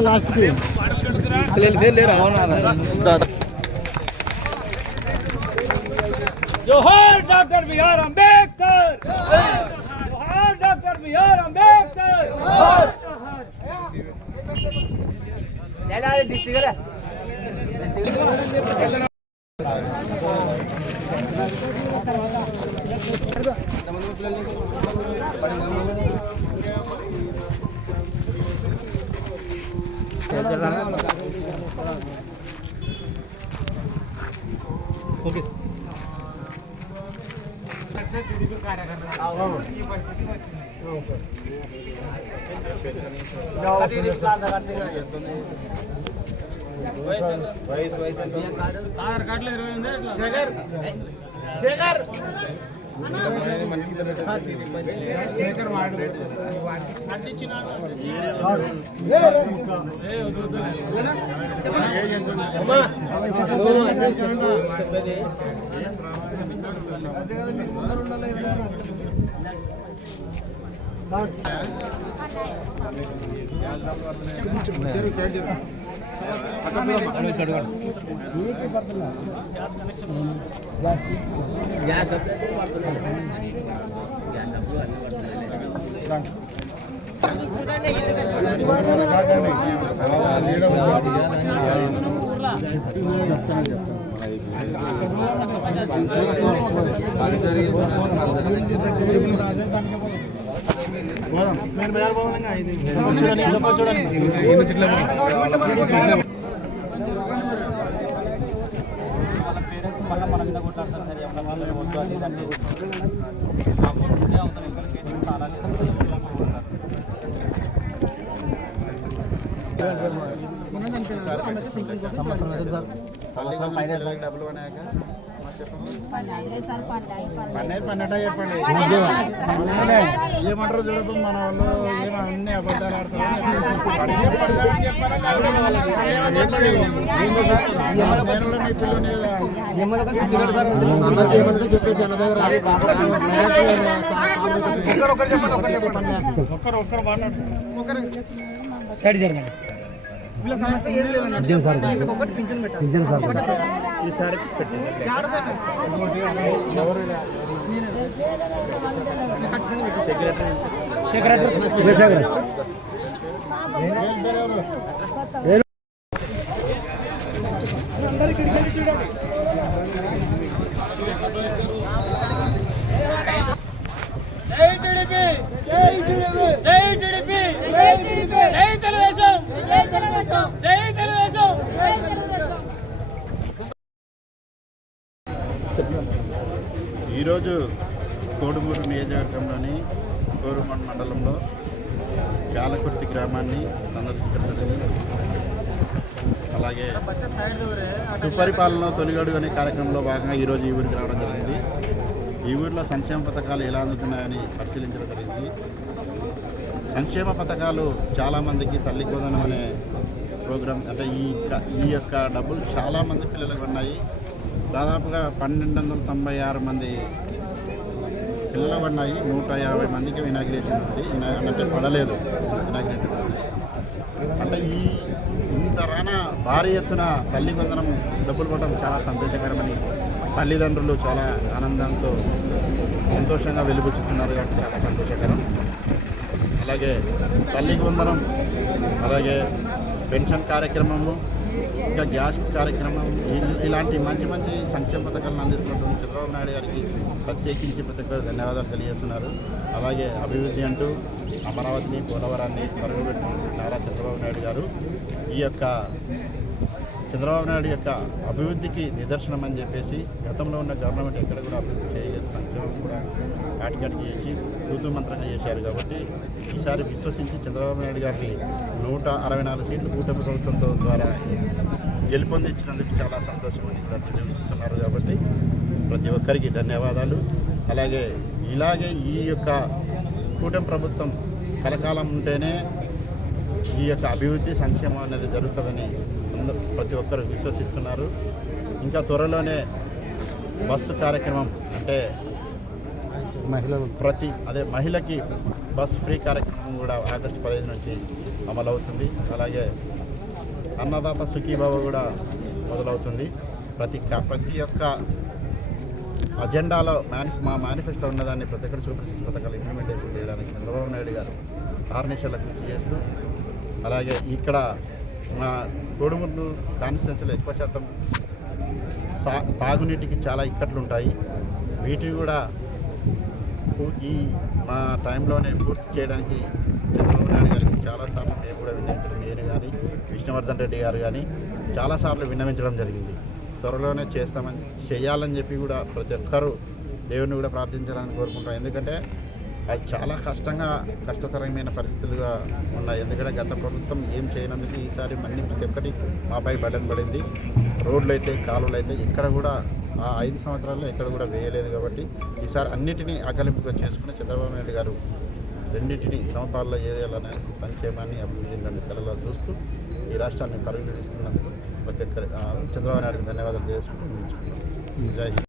Last की जोहार doctor BR Ambedkar, जोहार डॉक्टर बीआर अंबेडकर। ओके ఆధార్ కార్డులో 20 ఉంది అట్లా శేఖర్ శేఖర్ శేఖర్ వాడు అచ్చిచ్చినాడు అమ్మా నోను అచ్చిచ్చినాడు చెప్పేది డబ్బులు పన్నెట చెప్పండి ఏమంటారు చూడదు మన వాళ్ళు ఏమో అన్ని అబద్ధాలు ఆడతారు మీ పిల్లని కదా ఒక్కరు మాట్లాడు సైడ్ జరగండి వీళ్ళ సమస్య ఏం లేదండి ఒకటి పింఛన్ పెట్టాలి ఈసారి ఈరోజు కోడుమూరు నియోజకవర్గంలోని కోరుమండ మండలంలో గాలకుర్తి గ్రామాన్ని సందర్శించడం జరిగింది. అలాగే సుపరిపాలన తొలిగడుగు అనే కార్యక్రమంలో భాగంగా ఈరోజు ఈ ఊరికి రావడం జరిగింది. ఈ ఊరిలో సంక్షేమ పథకాలు ఎలా అందుతున్నాయని పరిశీలించడం జరిగింది. సంక్షేమ పథకాలు చాలామందికి తల్లి వందనం అనే ప్రోగ్రాం అంటే ఈ యొక్క డబ్బులు చాలామంది పిల్లలకు ఉన్నాయి. దాదాపుగా 1296 మంది పిల్లలు ఉన్నాయి. 150 మందికి ఇనాగ్రేషన్ ఉంది. అంటే పడలేదు ఇనాగ్రేషన్ అంటే ఇంత రానా భారీ ఎత్తున తల్లి వందనం డబ్బులు పడడం చాలా సంతోషకరమని తల్లిదండ్రులు చాలా ఆనందంతో సంతోషంగా వెలుగుచుతున్నారు కాబట్టి చాలా సంతోషకరం. అలాగే తల్లికి వందనం, అలాగే పెన్షన్ కార్యక్రమము, ఇంకా గ్యాస్ కార్యక్రమం, ఇలాంటి మంచి మంచి సంక్షేమ పథకాలను అందిస్తున్నటువంటి చంద్రబాబు నాయుడు గారికి ప్రత్యేకించి ప్రతి ఒక్కరు ధన్యవాదాలు తెలియజేస్తున్నారు. అలాగే అభివృద్ధి అంటూ అమరావతిని, పోలవరాన్ని పరుగుపెట్టినటువంటి నారా చంద్రబాబు నాయుడు గారు ఈ యొక్క చంద్రబాబు నాయుడు యొక్క అభివృద్ధికి నిదర్శనం అని చెప్పేసి గతంలో ఉన్న గవర్నమెంట్ ఎక్కడ కూడా అభివృద్ధి చేయలేదు. సంక్షేమం కూడా కాటికాటికి చేసి తూతూ మంత్రంగా చేశారు. కాబట్టి ఈసారి విశ్వసించి చంద్రబాబు నాయుడు గారికి 164 సీట్లు కూటమి ప్రభుత్వంతో ద్వారా గెలుపొందించినందుకు చాలా సంతోషమని కూడా తెలియజేస్తున్నారు. కాబట్టి ప్రతి ఒక్కరికి ధన్యవాదాలు. ఇలాగే ఈ యొక్క కూటమి ప్రభుత్వం కలకాలం ఉంటేనే ఈ యొక్క అభివృద్ధి సంక్షేమం అనేది జరుగుతుందని ప్రతి ఒక్కరు విశ్వసిస్తున్నారు. ఇంకా త్వరలోనే బస్సు కార్యక్రమం అంటే మహిళకి బస్ ఫ్రీ కార్యక్రమం కూడా ఆగస్టు 15 నుంచి అమలవుతుంది. అలాగే అన్నదాత సుఖీభావ కూడా మొదలవుతుంది. ప్రతి ఒక్క అజెండాలో మా మేనిఫెస్టో ఉన్నదాన్ని ప్రతి ఒక్కరు సూపర్ 6 పథకాలు ఇంప్లిమెంటేషన్ చేయడానికి చంద్రబాబు నాయుడు గారు ఆర్నిషాల కృషి చేస్తూ, అలాగే ఇక్కడ మా కోడుమూరు కాన్స్టిట్యున్సీలో ఎక్కువ శాతం తాగునీటికి చాలా ఇక్కట్లు ఉంటాయి. వీటిని కూడా ఈ మా టైంలోనే పూర్తి చేయడానికి చంద్రబాబు నాయుడు గారికి చాలాసార్లు మేము కూడా విన్నవించడం, నేను కానీ విష్ణువర్ధన్ రెడ్డి గారు కానీ చాలాసార్లు విన్నవించడం జరిగింది. త్వరలోనే చేయాలని చెప్పి కూడా ప్రతి ఒక్కరూ దేవుని కూడా ప్రార్థించాలని కోరుకుంటాం. ఎందుకంటే అది చాలా కష్టతరమైన పరిస్థితులుగా ఉన్నాయి. ఎందుకంటే గత ప్రభుత్వం ఏం చేయనందుకు ఈసారి మళ్ళీ ప్రతి ఒక్కటి మాపై బటన్ పడింది. రోడ్లు అయితే కాలువలు అయితే ఎక్కడ కూడా ఆ 5 సంవత్సరాల్లో ఎక్కడ కూడా వేయలేదు. కాబట్టి ఈసారి అన్నిటినీ ఆకలింపుగా చేసుకుని చంద్రబాబు నాయుడు గారు రెండింటినీ సమపాలలో చేయాలనే సంక్షేమాన్ని అభివృద్ధిని కళలో చూస్తూ ఈ రాష్ట్రాన్ని పరిగణిస్తున్నందుకు ప్రతి ఒక్కరి చంద్రబాబు నాయుడుకి ధన్యవాదాలు చేసుకుంటూ జై హింద్.